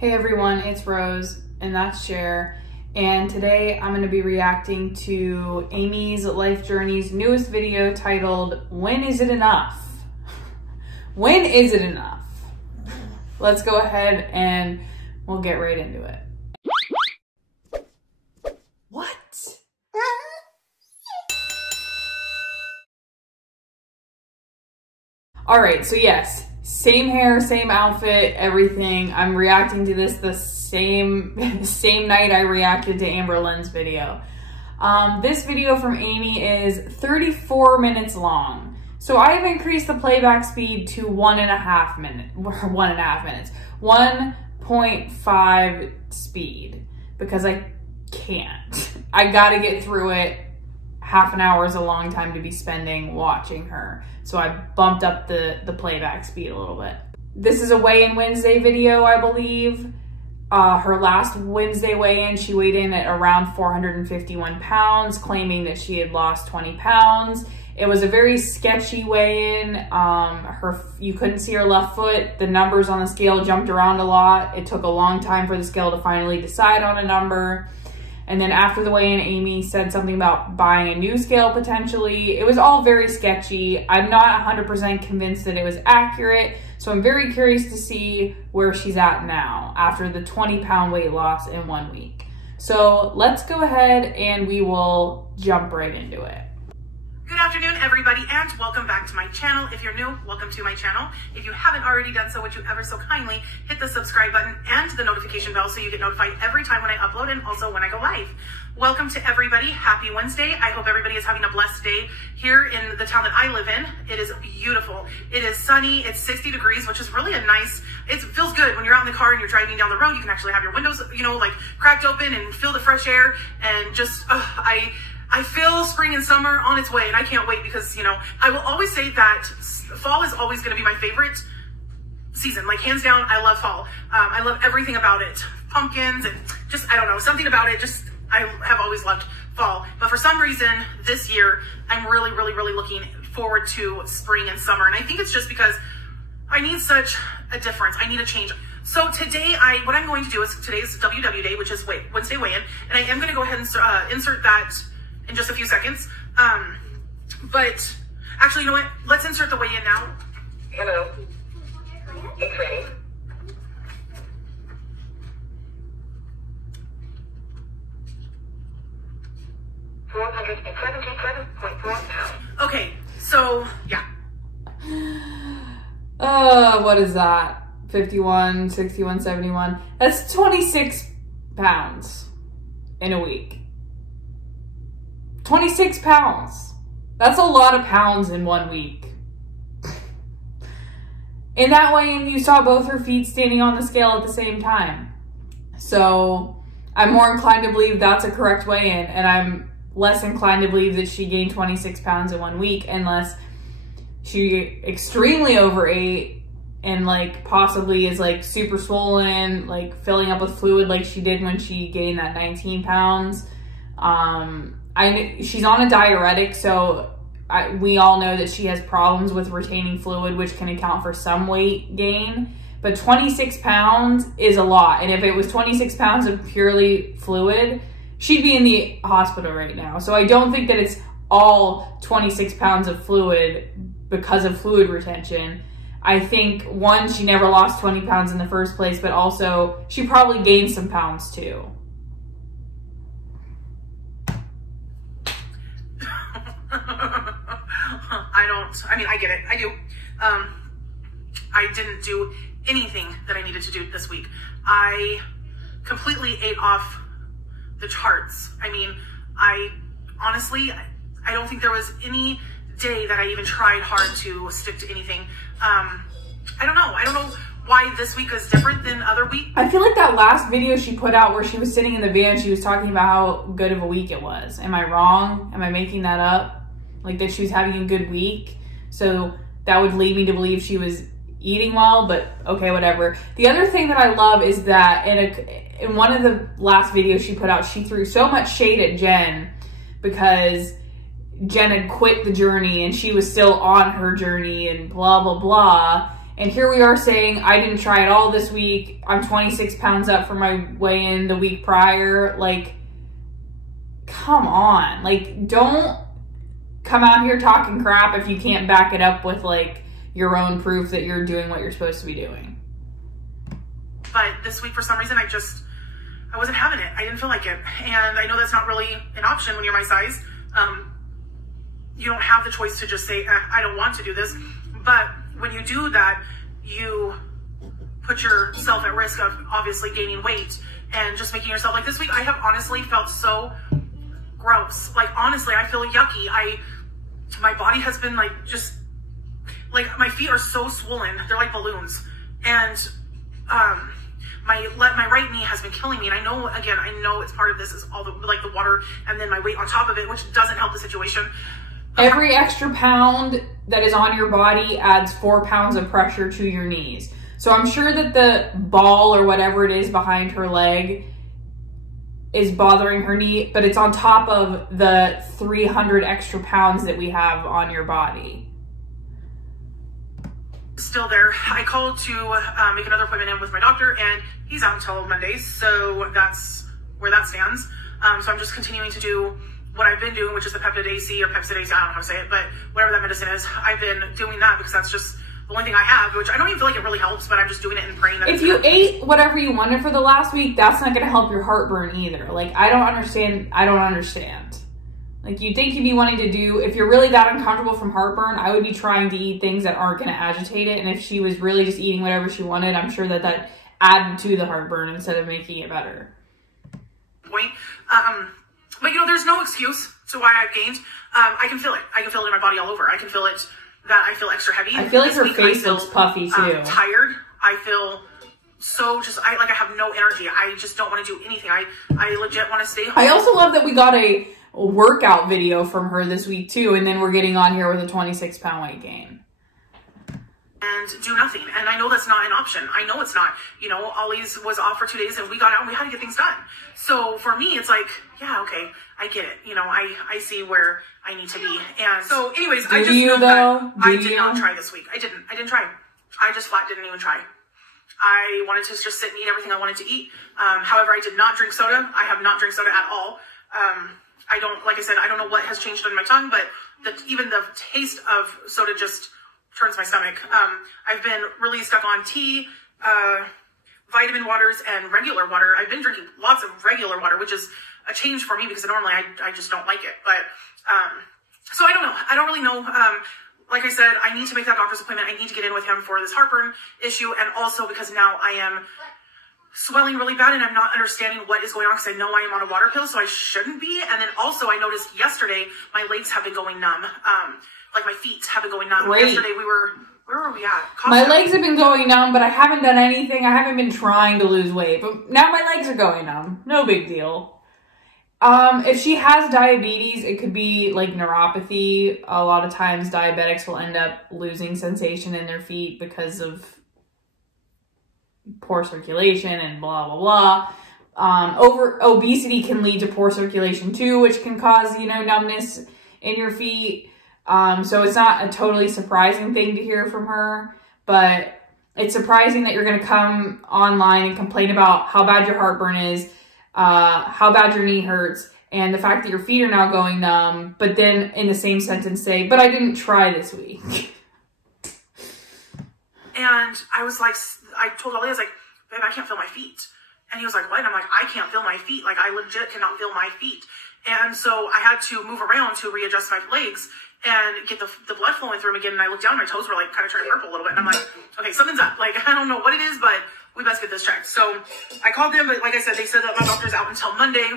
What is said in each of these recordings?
Hey everyone, it's Rose and that's Cher, and today I'm going to be reacting to Amy's Life Journey's newest video titled, When Is It Enough? When is it enough? Let's go ahead and we'll get right into it. What? Alright, so yes. Same hair, same outfit, everything. I'm reacting to this the same night I reacted to Amber Lynn's video. This video from Amy is 34 minutes long. So I have increased the playback speed to 1.5 minutes. 1.5 speed, because I can't. I gotta get through it. Half an hour is a long time to be spending watching her. So I bumped up the playback speed a little bit. This is a weigh-in Wednesday video, I believe. Her last Wednesday weigh-in, she weighed in at around 451 pounds, claiming that she had lost 20 pounds. It was a very sketchy weigh-in. You couldn't see her left foot. The numbers on the scale jumped around a lot. It took a long time for the scale to finally decide on a number. And then after the weigh-in, Amy said something about buying a new scale potentially. It was all very sketchy. I'm not 100% convinced that it was accurate. So I'm very curious to see where she's at now after the 20-pound weight loss in 1 week. So let's go ahead and we will jump right into it. Good afternoon, everybody, and welcome back to my channel. If you're new, welcome to my channel. If you haven't already done so, would you ever so kindly hit the subscribe button and the notification bell so you get notified every time when I upload and also when I go live. Welcome to everybody. Happy Wednesday. I hope everybody is having a blessed day here in the town that I live in. It is beautiful. It is sunny. It's 60 degrees, which is really a nice, it feels good when you're out in the car and you're driving down the road. You can actually have your windows, like cracked open and feel the fresh air and just, I feel spring and summer on its way, and I can't wait because, I will always say that fall is always going to be my favorite season. Like, hands down, I love fall. I love everything about it. Pumpkins and just, I don't know, something about it. Just, I have always loved fall. But for some reason, this year, I'm really, really, really looking forward to spring and summer. And I think it's just because I need such a difference. I need a change. So today, what I'm going to do is, today's WW Day, which is Wednesday weigh-in, and I am going to go ahead and insert that in just a few seconds. But actually, you know what? Let's insert the weigh-in now. Hello. It's ready. £477.4. Okay, so yeah. What is that? 51, 61, 71. That's 26 pounds in a week. 26 pounds. That's a lot of pounds in 1 week. In that way, you saw both her feet standing on the scale at the same time. So I'm more inclined to believe that's a correct weigh-in, and I'm less inclined to believe that she gained 26 pounds in 1 week unless she extremely overate and possibly is super swollen, filling up with fluid like she did when she gained that 19 pounds. She's on a diuretic, so we all know that she has problems with retaining fluid, which can account for some weight gain. But 26 pounds is a lot. And if it was 26 pounds of purely fluid, she'd be in the hospital right now. So I don't think that it's all 26 pounds of fluid because of fluid retention. I think, one, she never lost 20 pounds in the first place, but also she probably gained some pounds too. I get it. I do. I didn't do anything that I needed to do this week. I completely ate off the charts. I honestly, I don't think there was any day that I even tried hard to stick to anything. I don't know. I don't know why this week is different than other weeks. I feel like that last video she put out where she was sitting in the van, she was talking about how good of a week it was. Am I wrong? Am I making that up? That she was having a good week? So that would lead me to believe she was eating well, but okay, whatever. The other thing that I love is that in one of the last videos she put out, she threw so much shade at Jen because Jen had quit the journey and she was still on her journey and blah, blah, blah. And here we are saying, I didn't try at all this week. I'm 26 pounds up from my weigh-in the week prior. Like, come on. Like, don't come out here talking crap if you can't back it up with, like, your own proof that you're doing what you're supposed to be doing. But this week, for some reason, I wasn't having it. I didn't feel like it. And I know that's not really an option when you're my size. You don't have the choice to just say, I don't want to do this. But when you do that, you put yourself at risk of obviously gaining weight and just making yourself, like, this week I have honestly felt so gross. Like, honestly, I feel yucky. My body has been like, just like, my feet are so swollen. They're like balloons. And my right knee has been killing me. And I know, again, I know it's part of this is all the, like, the water and then my weight on top of it, which doesn't help the situation. Every extra pound that is on your body adds 4 pounds of pressure to your knees. So I'm sure that the ball or whatever it is behind her leg is bothering her knee, but it's on top of the 300 extra pounds that we have on your body. Still there. I called to make another appointment in with my doctor, and he's out until Monday, so that's where that stands. So I'm just continuing to do what I've been doing, which is the Peptid AC or Pepsid AC, I don't know how to say it, but whatever that medicine is, I've been doing that because that's just the only thing I have, which I don't even feel like it really helps, but I'm just doing it and praying that if you ate whatever you wanted for the last week, that's not going to help your heartburn either. Like, I don't understand. Like, you'd think you'd be wanting to do, if you're really that uncomfortable from heartburn, I would be trying to eat things that aren't going to agitate it. And if she was really just eating whatever she wanted, I'm sure that added to the heartburn instead of making it better. Point. But, you know, there's no excuse to why I've gained. I can feel it. I can feel it in my body all over. I can feel it that I feel extra heavy. I feel like her face looks puffy too. Tired. I feel so just, I have no energy. I just don't want to do anything. I legit want to stay home. I also love that we got a workout video from her this week too, and then we're getting on here with a 26-pound weight gain. And do nothing. And I know that's not an option. I know it's not. You know, Ollie's was off for 2 days and we got out and we had to get things done. So for me, it's like, yeah, okay, I get it. You know, I see where I need to be. And so anyways, I just know that I did not try this week. I didn't try. I just flat didn't even try. I wanted to just sit and eat everything I wanted to eat. However, I did not drink soda. I have not drank soda at all. I don't, like I said, I don't know what has changed on my tongue, but even the taste of soda just turns my stomach. I've been really stuck on tea, vitamin waters, and regular water. I've been drinking lots of regular water, which is a change for me because normally I just don't like it. But, so I don't know. I don't really know. Like I said, I need to make that doctor's appointment. I need to get in with him for this heartburn issue. And also because now I am swelling really bad and I'm not understanding what is going on because I know I am on a water pill, so I shouldn't be. And then also I noticed yesterday my legs have been going numb. Like my feet have been going numb. Great. Yesterday where were we at? Costco. My legs have been going numb, but I haven't done anything. I haven't been trying to lose weight, but now my legs are going numb. No big deal. If she has diabetes, it could be like neuropathy. A lot of times diabetics will end up losing sensation in their feet because of poor circulation and blah, blah, blah. Obesity can lead to poor circulation too, which can cause, you know, numbness in your feet. So it's not a totally surprising thing to hear from her, but it's surprising that you're going to come online and complain about how bad your heartburn is, how bad your knee hurts, and the fact that your feet are now going numb, but then in the same sentence say, but I didn't try this week. And I was like, I told Ollie, I was like, babe, I can't feel my feet. And he was like, what? And I'm like, I can't feel my feet. Like, I legit cannot feel my feet. And so I had to move around to readjust my legs and get the blood flowing through them again. And I looked down, my toes were like kind of turning purple a little bit. And I'm like, okay, something's up. Like, I don't know what it is, but we best get this checked. So I called them, but like I said, they said that my doctor's out until Monday.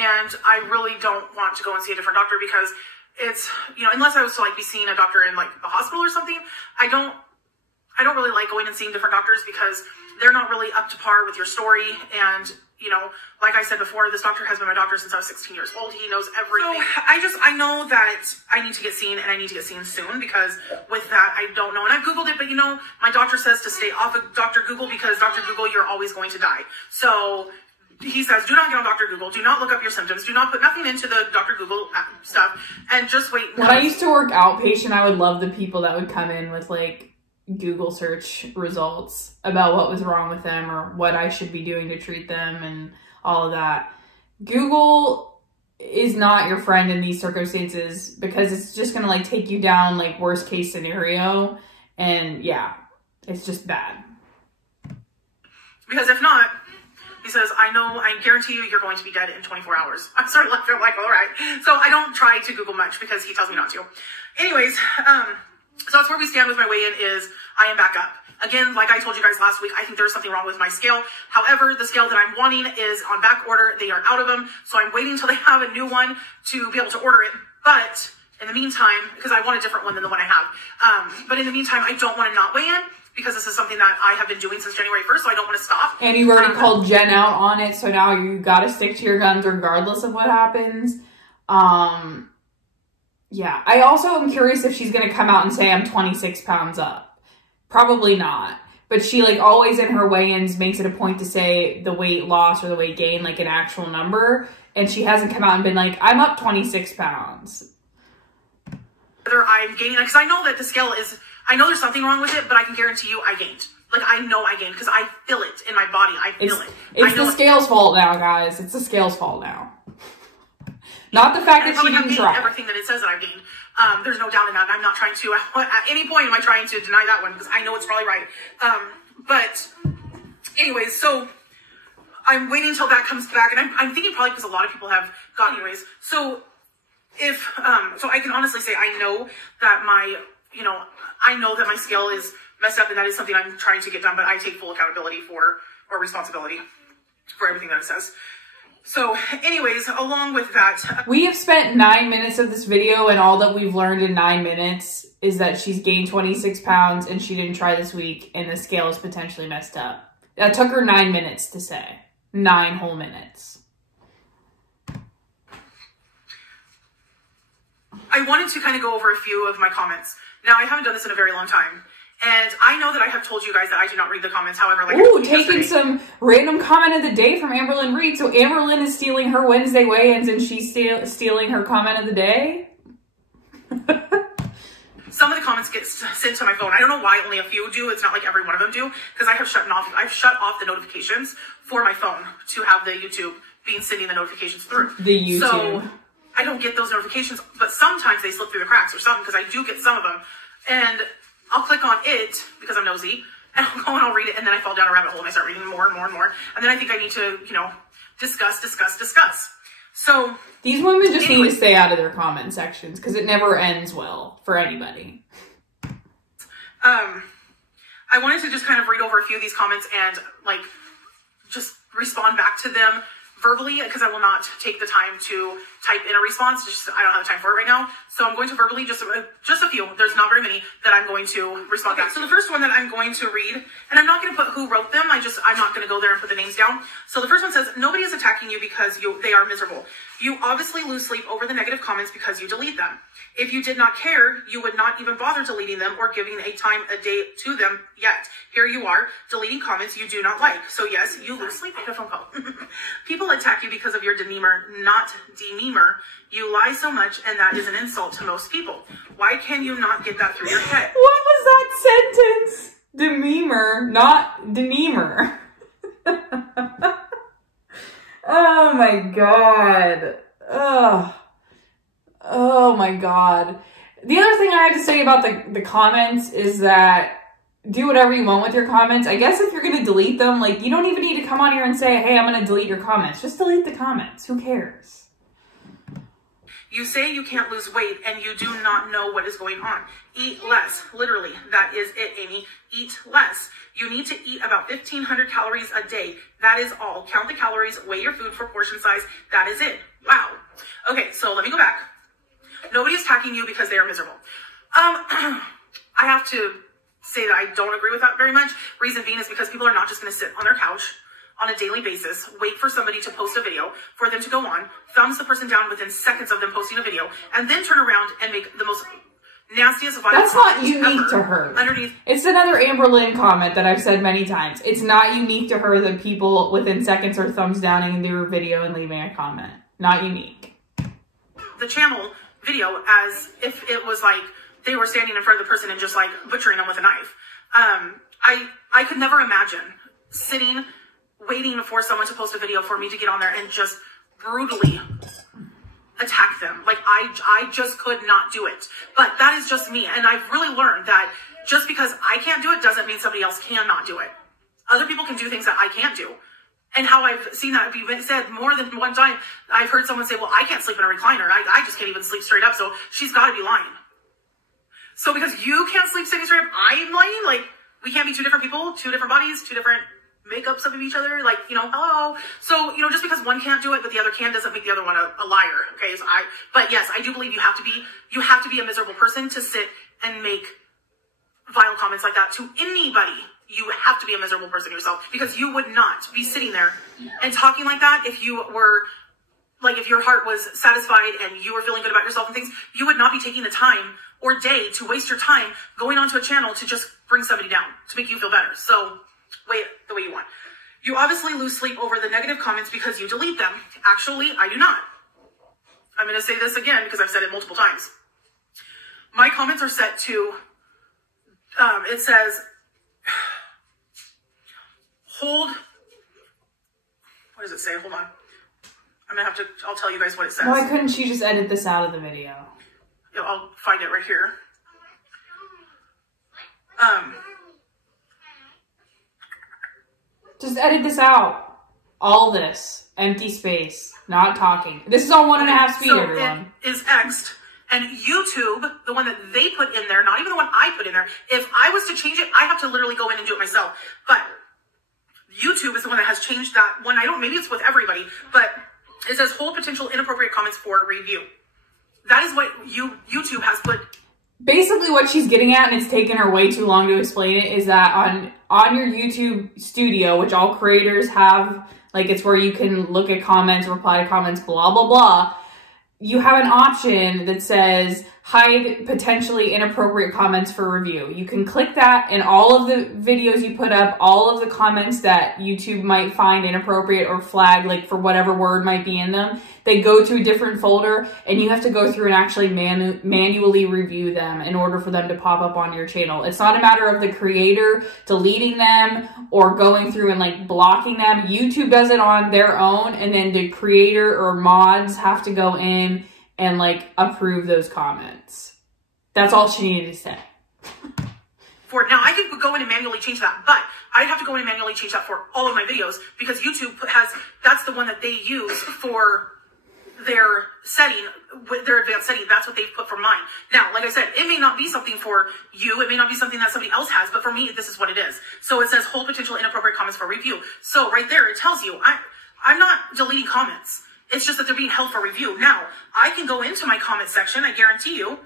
And I really don't want to go and see a different doctor because it's, you know, unless I was to like be seeing a doctor in like the hospital or something, I don't really like going and seeing different doctors because they're not really up to par with your story. And, you know, like I said before, this doctor has been my doctor since I was 16 years old. He knows everything. So I know that I need to get seen and I need to get seen soon because with that, I don't know. And I've Googled it, but you know, my doctor says to stay off of Dr. Google because Dr. Google, you're always going to die. So he says, do not get on Dr. Google. Do not look up your symptoms. Do not put nothing into the Dr. Google stuff and just wait. When I used to work outpatient, I would love the people that would come in with like Google search results about what was wrong with them or what I should be doing to treat them and all of that. Google is not your friend in these circumstances because it's just going to like take you down like worst case scenario. And yeah, it's just bad. Because if not, he says, I guarantee you're going to be dead in 24 hours. I started laughing, I'm like, all right. So I don't try to Google much because he tells me not to. Anyways, so that's where we stand with my weigh-in is I am back up. Again, like I told you guys last week, I think there's something wrong with my scale. However, the scale that I'm wanting is on back order. They are out of them. So I'm waiting until they have a new one to be able to order it. But in the meantime, because I want a different one than the one I have. But in the meantime, I don't want to not weigh in because this is something that I have been doing since January 1st. So I don't want to stop. And you already called Jen out on it. So now you got to stick to your guns regardless of what happens. Yeah. I also am curious if she's going to come out and say I'm 26 pounds up. Probably not. But she like always in her weigh-ins makes it a point to say the weight loss or the weight gain, like an actual number. And she hasn't come out and been like, I'm up 26 pounds. Whether I'm gaining, because I know that the scale is, I know there's something wrong with it, but I can guarantee you I gained. Like I know I gained because I feel it in my body. I feel it. It's the scale's fault now, guys. It's the scale's fault now. Not the fact that she didn't try. Everything that it says that I've gained. There's no doubt in that. I'm not trying to, at any point am I trying to deny that one because I know it's probably right. But anyways, so I'm waiting until that comes back. And I'm thinking probably because a lot of people have gotten anyways. So if, so I can honestly say I know that I know that my scale is messed up and that is something I'm trying to get done, but I take full accountability for, or responsibility for everything that it says. So anyways, along with that, we have spent 9 minutes of this video and all that we've learned in 9 minutes is that she's gained 26 pounds and she didn't try this week and the scale is potentially messed up. That took her 9 minutes to say. 9 whole minutes. I wanted to kind of go over a few of my comments. Now, I haven't done this in a very long time. And I know that I have told you guys that I do not read the comments. However, like ooh, taking some random comment of the day from Amberlynn Reed. So Amberlynn is stealing her Wednesday weigh-ins and she's stealing her comment of the day. Some of the comments get sent to my phone. I don't know why only a few do. It's not like every one of them do because I've shut off the notifications for my phone to have the YouTube sending the notifications through. The YouTube. So I don't get those notifications, but sometimes they slip through the cracks or something because I do get some of them. And I'll click on it because I'm nosy and I'll go and I'll read it and then I fall down a rabbit hole and I start reading more and more and more. And then I think I need to, discuss. So these women just need to stay out of their comment sections because it never ends well for anybody. I wanted to just kind of read over a few of these comments and like just respond back to them verbally because I will not take the time to type in a response. I don't have time for it right now. So I'm going to verbally, just a few. There's not very many that I'm going to respond back. So the first one that I'm going to read, and I'm not going to put who wrote them. I'm not going to go there and put the names down. So the first one says, nobody is attacking you because they are miserable. You obviously lose sleep over the negative comments because you delete them. If you did not care, you would not even bother deleting them or giving a time a day to them yet. Here you are, deleting comments you do not like. So yes, you lose sleep. Make a phone call. People attack you because of your demeanor, not demeanor. You lie so much, and that is an insult to most people. Why can you not get that through your head? What was that sentence? Demeanor, not demeanor. Oh my god. Oh my god. The other thing I have to say about the comments is that do whatever you want with your comments. I guess if you're going to delete them, like, you don't even need to come on here and say, hey, I'm going to delete your comments. Just delete the comments. Who cares? You say you can't lose weight and you do not know what is going on. Eat less. Literally, that is it, Amy. Eat less. You need to eat about 1,500 calories a day. That is all. Count the calories, weigh your food for portion size. That is it. Wow. Okay, so let me go back. Nobody is attacking you because they are miserable. I have to say that I don't agree with that very much. Reason being is because people are not just going to sit on their couch on a daily basis, wait for somebody to post a video, for them to go on, thumbs the person down within seconds of them posting a video, and then turn around and make the most nastiest violent That's not unique to her. Underneath. It's another Amberlynn comment that I've said many times. It's not unique to her that people within seconds are thumbs downing their video and leaving a comment. Not unique. The channel video as if it was like they were standing in front of the person and just like butchering them with a knife. I could never imagine sitting, waiting for someone to post a video for me to get on there and just brutally attack them. Like, I just could not do it. But that is just me. And I've really learned that just because I can't do it doesn't mean somebody else cannot do it. Other people can do things that I can't do. And how I've seen that be said more than one time, I've heard someone say, well, I can't sleep in a recliner. I just can't even sleep straight up. So she's got to be lying. So because you can't sleep sitting straight up, I'm lying? Like, we can't be two different people, two different bodies, two different makeups of each other, like, you know, hello. So, you know, just because one can't do it, but the other can, doesn't make the other one a liar. Okay. So but yes, I do believe you have to be a miserable person to sit and make vile comments like that to anybody. You have to be a miserable person yourself, because you would not be sitting there and talking like that if you were, like, if your heart was satisfied and you were feeling good about yourself and things. You would not be taking the time or day to waste your time going onto a channel to just bring somebody down, to make you feel better. So, wait the way you want. You obviously lose sleep over the negative comments because you delete them. Actually, I do not. I'm going to say this again because I've said it multiple times. My comments are set to, it says, hold, what does it say? Hold on. I'll tell you guys what it says. Why couldn't she just edit this out of the video? Yeah, I'll find it right here. Just edit this out. All this. Empty space. Not talking. This is on 1.5 speed, so everyone. It is X'd. And YouTube, the one that they put in there, not even the one I put in there, if I was to change it, I have to literally go in and do it myself. But YouTube is the one that has changed that one. Maybe it's with everybody, but it says hold potential inappropriate comments for review. That is what YouTube has put. Basically what she's getting at, and it's taken her way too long to explain it, is that on your YouTube studio, which all creators have, like, it's where you can look at comments, reply to comments, blah, blah, blah. You have an option that says hide potentially inappropriate comments for review. You can click that, and all of the videos you put up, all of the comments that YouTube might find inappropriate or flag, like for whatever word might be in them, they go to a different folder, and you have to go through and actually manually review them in order for them to pop up on your channel. It's not a matter of the creator deleting them or going through and like blocking them. YouTube does it on their own, and then the creator or mods have to go in and like approve those comments. That's all she needed to say. For now, I could go in and manually change that, but I'd have to go in and manually change that for all of my videos, because YouTube that's the one that they use for their setting, with their advanced setting. That's what they've put for mine. Now, like I said, it may not be something for you. It may not be something that somebody else has, but for me, this is what it is. So it says hold potential inappropriate comments for review. So right there, it tells you, I'm not deleting comments. It's just that they're being held for review. Now, I can go into my comment section. I guarantee you.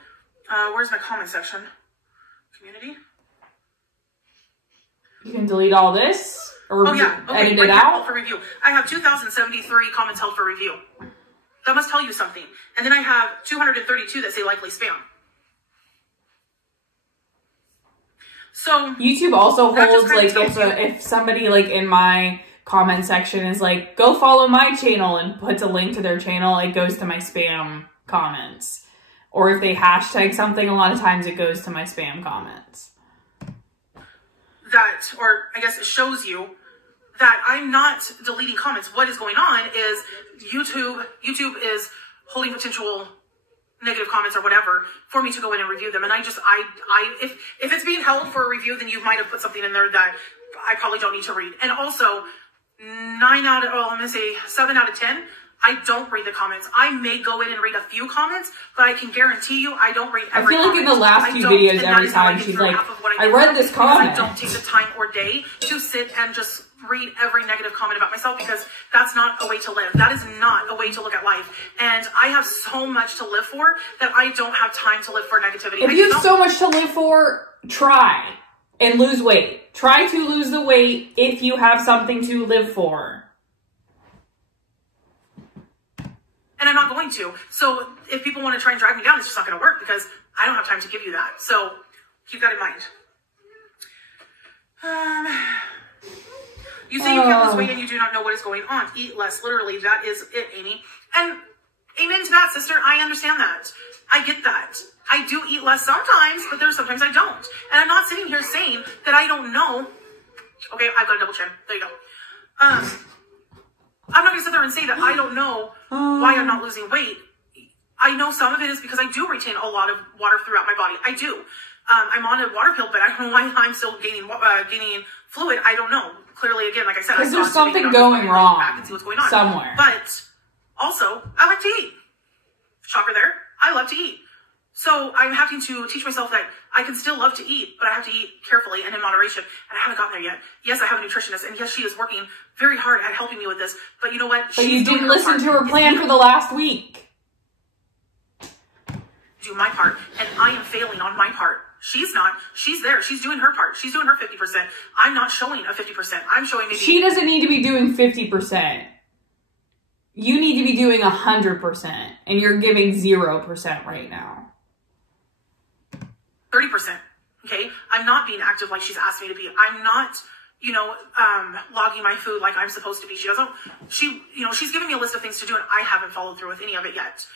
Where's my comment section? Community. You can delete all this, or edit it out. For review. I have 2,073 comments held for review. That must tell you something. And then I have 232 that say likely spam. So YouTube also holds, like, if somebody like in my comment section is like, go follow my channel, and puts a link to their channel, it goes to my spam comments. Or if they hashtag something, a lot of times it goes to my spam comments. That, or I guess it shows you that I'm not deleting comments. What is going on is YouTube is holding potential negative comments or whatever for me to go in and review them. And if it's being held for a review, then you might have put something in there that I probably don't need to read. And also 7 out of 10, I don't read the comments. I may go in and read a few comments, but I can guarantee you I don't read every comment. I feel like in the last few videos, every time she's like, I read this comment. I don't take the time or day to sit and just read every negative comment about myself, because that's not a way to live. That is not a way to look at life. And I have so much to live for that I don't have time to live for negativity. If you have so much to live for, try and lose weight. Try to lose the weight if you have something to live for. And I'm not going to. So if people want to try and drag me down, it's just not going to work, because I don't have time to give you that. So keep that in mind. You say you can't lose weight and you do not know what is going on. Eat less. Literally, that is it, Amy. And amen to that, sister. I understand that. I get that. I do eat less sometimes, but there's sometimes I don't. And I'm not sitting here saying that I don't know. Okay, I've got a double chin. There you go. I'm not going to sit there and say that I don't know why I'm not losing weight. I know some of it is because I do retain a lot of water throughout my body. I do. I'm on a water pill, but I don't know why I'm still gaining fluid. I don't know. Clearly, again, like I said, because there's something going wrong back and see what's going on somewhere. But also, I like to eat. Shocker there. I love to eat. So I'm having to teach myself that I can still love to eat, but I have to eat carefully and in moderation. And I haven't gotten there yet. Yes, I have a nutritionist, and yes, she is working very hard at helping me with this. But you know what? But you didn't listen to her plan for the last week. Do my part, and I am failing on my part. She's not. She's there. She's doing her part. She's doing her 50%. I'm not showing a 50%. I'm showing maybe... She doesn't need to be doing 50%. You need to be doing 100%, and you're giving 0% right now. 30%. Okay? I'm not being active like she's asked me to be. I'm not, you know, logging my food like I'm supposed to be. She doesn't... she's giving me a list of things to do, and I haven't followed through with any of it yet.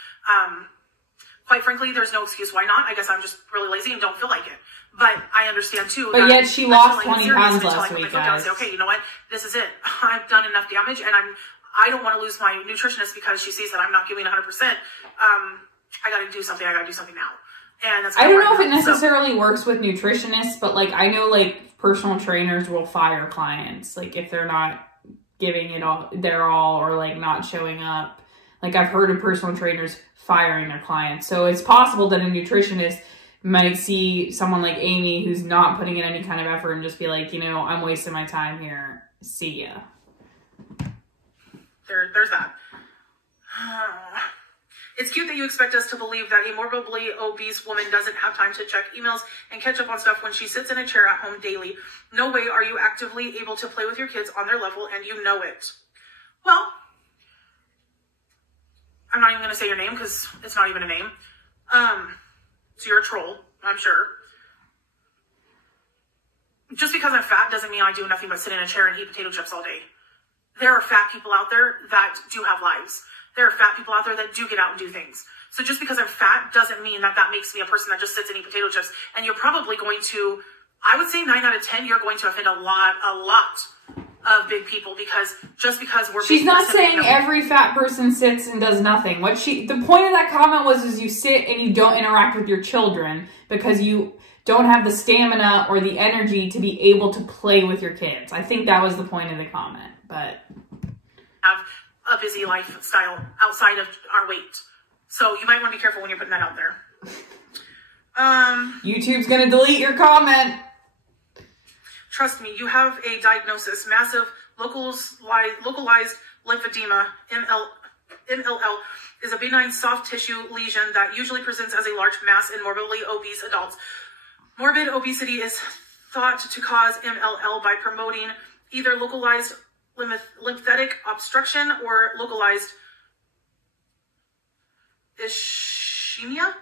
Quite frankly, there's no excuse why not. I guess I'm just really lazy and don't feel like it. But I understand too. But yet she lost 20 pounds last week, guys. Say, okay, you know what? This is it. I've done enough damage, and I don't want to lose my nutritionist because she sees that I'm not giving 100%. I got to do something. I got to do something now. And that's. I don't know if it necessarily works with nutritionists, but like I know like personal trainers will fire clients like if they're not giving it all their all or like not showing up. Like I've heard of personal trainers firing their clients. So it's possible that a nutritionist might see someone like Amy who's not putting in any kind of effort and just be like, you know, I'm wasting my time here. See ya. There's that. It's cute that you expect us to believe that a morbidly obese woman doesn't have time to check emails and catch up on stuff when she sits in a chair at home daily. No way are you actively able to play with your kids on their level, and you know it. Well, I'm not even going to say your name because it's not even a name. So you're a troll, I'm sure. Just because I'm fat doesn't mean I do nothing but sit in a chair and eat potato chips all day. There are fat people out there that do have lives. There are fat people out there that do get out and do things. So just because I'm fat doesn't mean that that makes me a person that just sits and eats potato chips. And you're probably going to, I would say 9 out of 10, you're going to offend a lot of big people because just because we're... She's not saying every fat person sits and does nothing. The point of that comment was is you sit and you don't interact with your children because you don't have the stamina or the energy to be able to play with your kids. I think that was the point of the comment, but... Have a busy lifestyle outside of our weight. So you might want to be careful when you're putting that out there. YouTube's gonna delete your comment. Trust me, you have a diagnosis, massive localized lymphedema, MLL, is a benign soft tissue lesion that usually presents as a large mass in morbidly obese adults. Morbid obesity is thought to cause MLL by promoting either localized lymphatic obstruction or localized ischemia?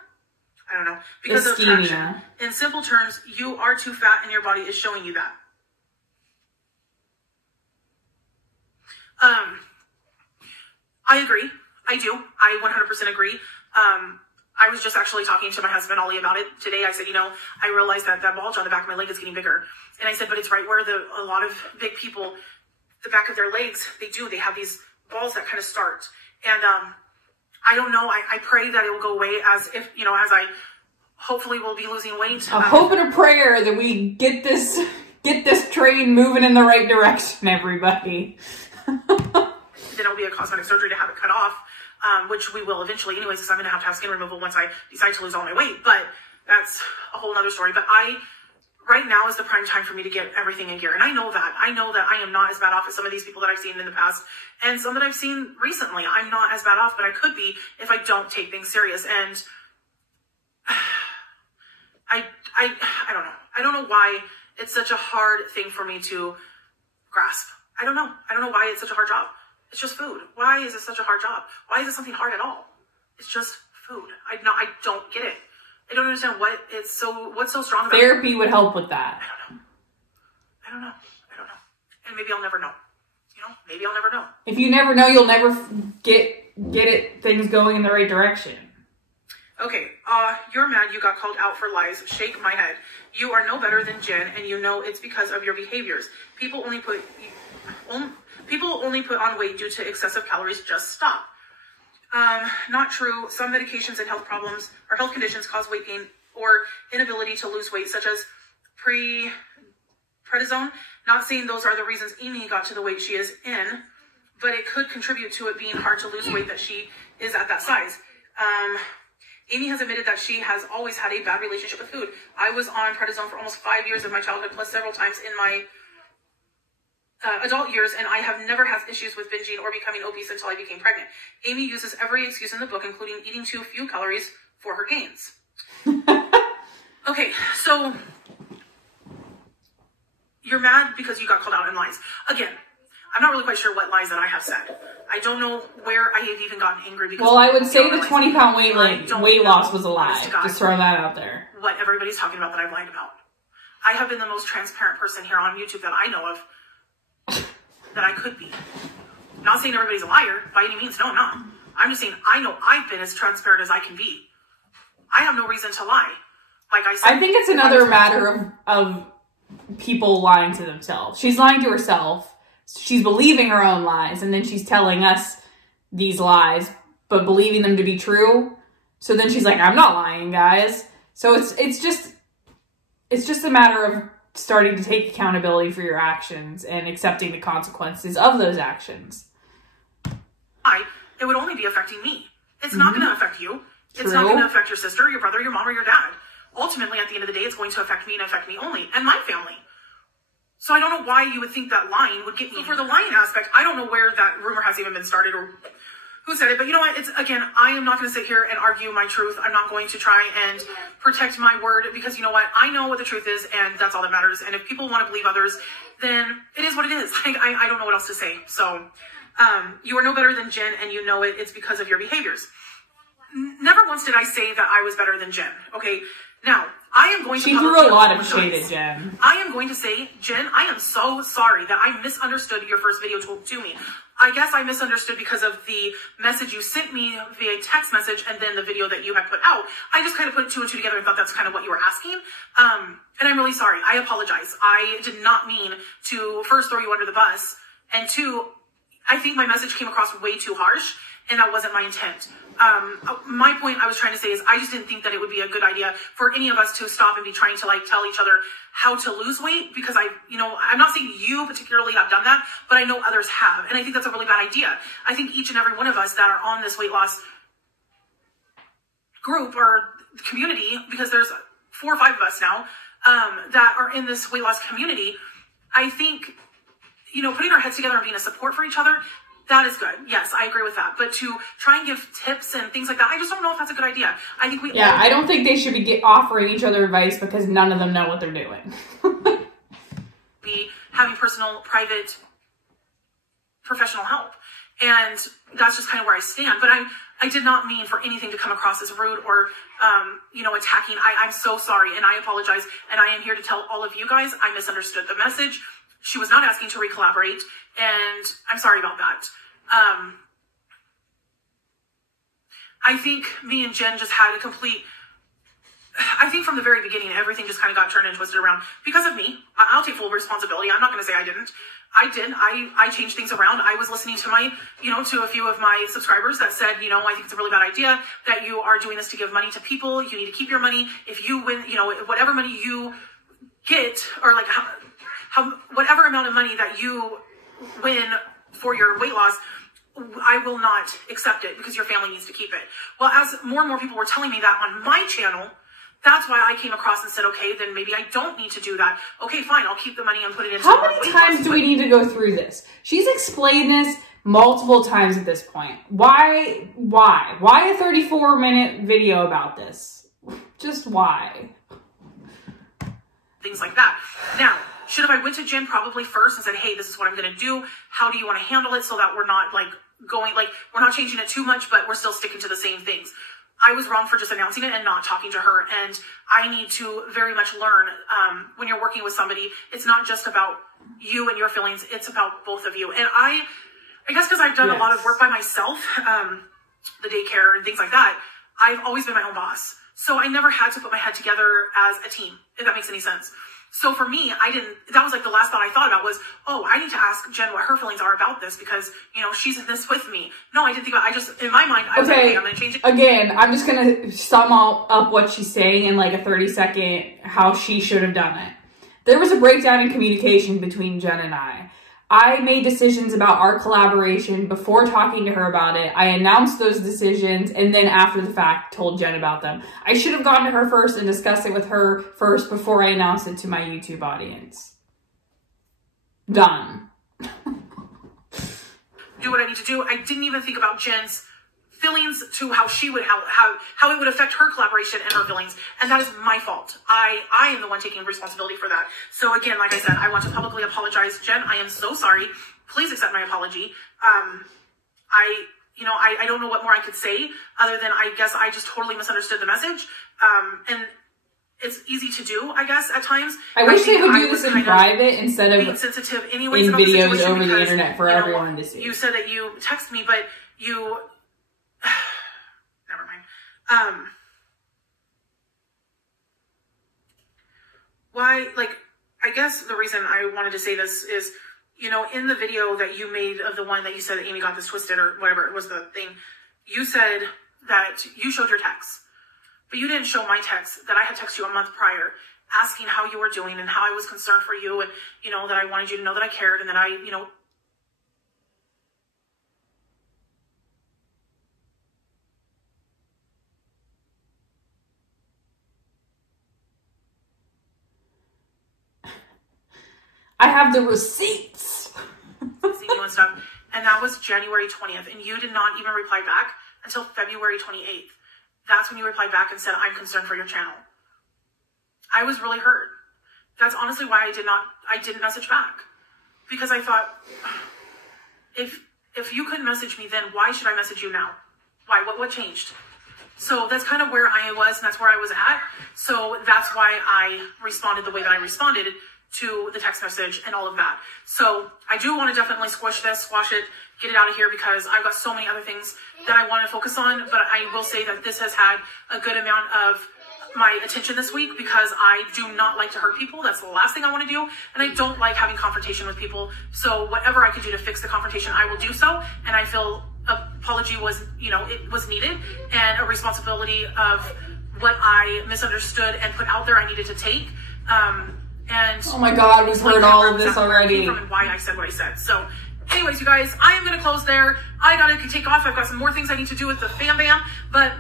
I don't know. Because of traction. In simple terms, you are too fat and your body is showing you that. I agree. I do. I 100% agree. I was just actually talking to my husband, Ollie, about it today. I said, you know, I realized that that bulge on the back of my leg is getting bigger. And I said, but it's right where a lot of big people, the back of their legs, they have these balls that kind of start. And I don't know. I pray that it will go away as I hopefully will be losing weight. A hope and a prayer that we get this train moving in the right direction, everybody. Then it'll be a cosmetic surgery to have it cut off, which we will eventually anyways, because I'm going to have skin removal once I decide to lose all my weight. But that's a whole nother story. But right now is the prime time for me to get everything in gear. And I know that I am not as bad off as some of these people that I've seen in the past and some that I've seen recently. I'm not as bad off, but I could be if I don't take things serious. And I don't know. I don't know why it's such a hard thing for me to grasp. I don't know. I don't know why it's such a hard job. It's just food. Why is it such a hard job? Why is it something hard at all? It's just food. I don't get it. I don't understand what's so strong about therapy would help with that. I don't know. And maybe I'll never know. Maybe I'll never know. If you never know, you'll never get things going in the right direction. Okay. You're mad you got called out for lies. Shake my head. You are no better than Jen, and you know it's because of your behaviors. People only put on weight due to excessive calories. Just stop. Not true. Some medications and health problems or health conditions cause weight gain or inability to lose weight, such as prednisone. Not saying those are the reasons Amy got to the weight she is in, but it could contribute to it being hard to lose weight that she is at that size. Amy has admitted that she has always had a bad relationship with food. I was on prednisone for almost 5 years of my childhood, plus several times in my adult years, and I have never had issues with binging or becoming obese until I became pregnant. Amy uses every excuse in the book, including eating too few calories for her gains. Okay, so you're mad because you got called out in lies. Again, I'm not really quite sure what lies that I have said. I don't know where I have even gotten angry because... Well, I would say the 20-pound weight loss was a lie. Just throw that out there. What everybody's talking about that I've lied about. I have been the most transparent person here on YouTube that I know of that I could be. Not saying everybody's a liar by any means. No, I'm not. I'm just saying I know I've been as transparent as I can be. I have no reason to lie. Like I said... I think it's another matter of people lying to themselves. She's lying to herself. She's believing her own lies, and then she's telling us these lies, but believing them to be true. So then she's like, I'm not lying, guys. So it's just a matter of starting to take accountability for your actions and accepting the consequences of those actions. It would only be affecting me. It's not going to affect you. It's not going to affect your sister, your brother, your mom, or your dad. Ultimately, at the end of the day, it's going to affect me and affect me only, and my family. So I don't know why you would think that lying would get me. For the lying aspect, I don't know where that rumor has even been started or who said it. But you know what? It's, again, I am not going to sit here and argue my truth. I'm not going to try and protect my word because you know what? I know what the truth is, and that's all that matters. And if people want to believe others, then it is what it is. I don't know what else to say. So you are no better than Jen, and you know it. It's because of your behaviors. Never once did I say that I was better than Jen. Okay? Now, I am going to... She threw a lot of shade at Jen. I am going to say, Jen, I am so sorry that I misunderstood your first video to me. I guess I misunderstood because of the message you sent me via text message and then the video that you had put out. I just kind of put two and two together and thought that's kind of what you were asking. And I'm really sorry. I apologize. I did not mean to first throw you under the bus. And two, I think my message came across way too harsh, and that wasn't my intent. My point I was trying to say is I just didn't think that it would be a good idea for any of us to stop and be trying to like tell each other how to lose weight, because I'm not saying you particularly have done that, but I know others have. And I think that's a really bad idea. I think each and every one of us that are on this weight loss group or community, because there's 4 or 5 of us now, that are in this weight loss community, I think, putting our heads together and being a support for each other, that is good. Yes, I agree with that. But to try and give tips and things like that, I just don't know if that's a good idea. I think I don't think they should be offering each other advice because none of them know what they're doing. Be having personal, private, professional help. And that's just kind of where I stand. But I did not mean for anything to come across as rude or, attacking. I'm so sorry, and I apologize. And I am here to tell all of you guys I misunderstood the message. She was not asking to re-collaborate, and I'm sorry about that. I think me and Jen just had I think from the very beginning, everything just kind of got turned and twisted around because of me. I'll take full responsibility. I'm not going to say I didn't. I did. I changed things around. I was listening to to a few of my subscribers that said, I think it's a really bad idea that you are doing this to give money to people. You need to keep your money. If you win, whatever money you get, or like whatever amount of money that you win for your weight loss, I will not accept it because your family needs to keep it. Well, as more and more people were telling me that on my channel, that's why I came across and said, okay, then maybe I don't need to do that. Okay, fine, I'll keep the money and put it into... How many times do we need to go through this? She's explained this multiple times at this point. Why? Why a 34-minute video about this? Just why? Things like that. Now, should have I went to Jen probably first and said, hey, this is what I'm going to do. How do you want to handle it so that we're not we're not changing it too much, but we're still sticking to the same things. I was wrong for just announcing it and not talking to her. And I need to very much learn when you're working with somebody, it's not just about you and your feelings. It's about both of you. And I guess because I've done a lot of work by myself, the daycare and things like that, I've always been my own boss. So I never had to put my head together as a team, if that makes any sense. So for me, that was like the last thought I thought about was, oh, I need to ask Jen what her feelings are about this because, you know, she's in this with me. No, I didn't think about it. I just, in my mind, I was like, okay, I'm going to change it. Again, I'm just going to sum up what she's saying in like a 30-second, how she should have done it. There was a breakdown in communication between Jen and I. I made decisions about our collaboration before talking to her about it. I announced those decisions and then after the fact told Jen about them. I should have gone to her first and discussed it with her first before I announced it to my YouTube audience. Done. Do what I need to do. I didn't even think about Jen's feelings to how she would, how it would affect her collaboration and her feelings. And that is my fault. I am the one taking responsibility for that. So again, like I said, I want to publicly apologize. Jen, I am so sorry. Please accept my apology. I don't know what more I could say other than I guess I just totally misunderstood the message. And it's easy to do, I guess, at times. I wish they would do this in private instead of being sensitive anyways in videos over the internet for everyone to see. You said that you text me, but you... Never mind. Why, like, I guess the reason I wanted to say this is, you know, in the video that you made of the one that you said that Amy got this twisted or whatever it was the thing, you said that you showed your text, but you didn't show my text that I had texted you a month prior asking how you were doing and how I was concerned for you and, you know, that I wanted you to know that I cared and that I, you know, I have the receipts. Seeing you and stuff. And that was January 20th. And you did not even reply back until February 28th. That's when you replied back and said, I'm concerned for your channel. I was really hurt. That's honestly why I didn't message back. Because I thought, if you couldn't message me then, why should I message you now? Why? What changed? So that's kind of where I was, and that's where I was at. So that's why I responded the way that I responded to the text message and all of that. So I do want to definitely squash it, get it out of here because I've got so many other things that I want to focus on. But I will say that this has had a good amount of my attention this week because I do not like to hurt people. That's the last thing I want to do. And I don't like having confrontation with people. So whatever I could do to fix the confrontation, I will do so. And I feel apology was, you know, it was needed and a responsibility of what I misunderstood and put out there I needed to take. And oh my God, we've heard all of this already. And why I said what I said. So anyways, you guys, I am going to close there. I got to take off. I've got some more things I need to do with the Fam Bam, but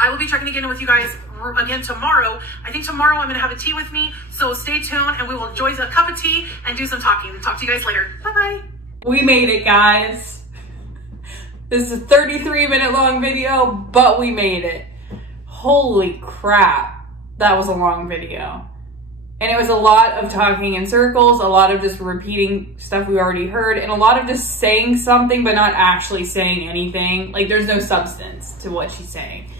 I will be checking again with you guys again tomorrow. I think tomorrow I'm going to have a tea with me. So stay tuned and we will enjoy a cup of tea and do some talking. Talk to you guys later. Bye-bye. We made it, guys. This is a 33-minute long video, but we made it. Holy crap. That was a long video. And it was a lot of talking in circles, a lot of just repeating stuff we already heard, and a lot of just saying something but not actually saying anything. Like, there's no substance to what she's saying.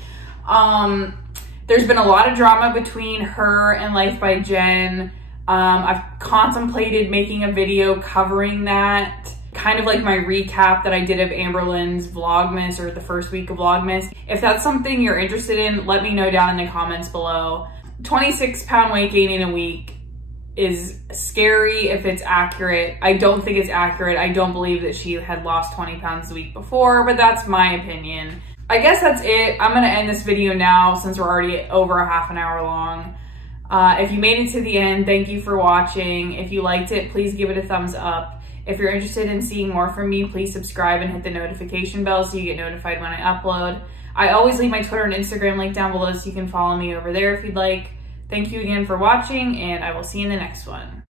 There's been a lot of drama between her and Life by Jen. I've contemplated making a video covering that. Kind of like my recap that I did of Amberlynn's Vlogmas or the first week of Vlogmas. If that's something you're interested in, let me know down in the comments below. 26-pound weight gain in a week is scary if it's accurate. I don't think it's accurate. I don't believe that she had lost 20 pounds the week before, but that's my opinion. I guess that's it. I'm gonna end this video now since we're already over a half an hour long. If you made it to the end, thank you for watching. If you liked it, please give it a thumbs up. If you're interested in seeing more from me, please subscribe and hit the notification bell so you get notified when I upload. I always leave my Twitter and Instagram link down below so you can follow me over there if you'd like. Thank you again for watching, and I will see you in the next one.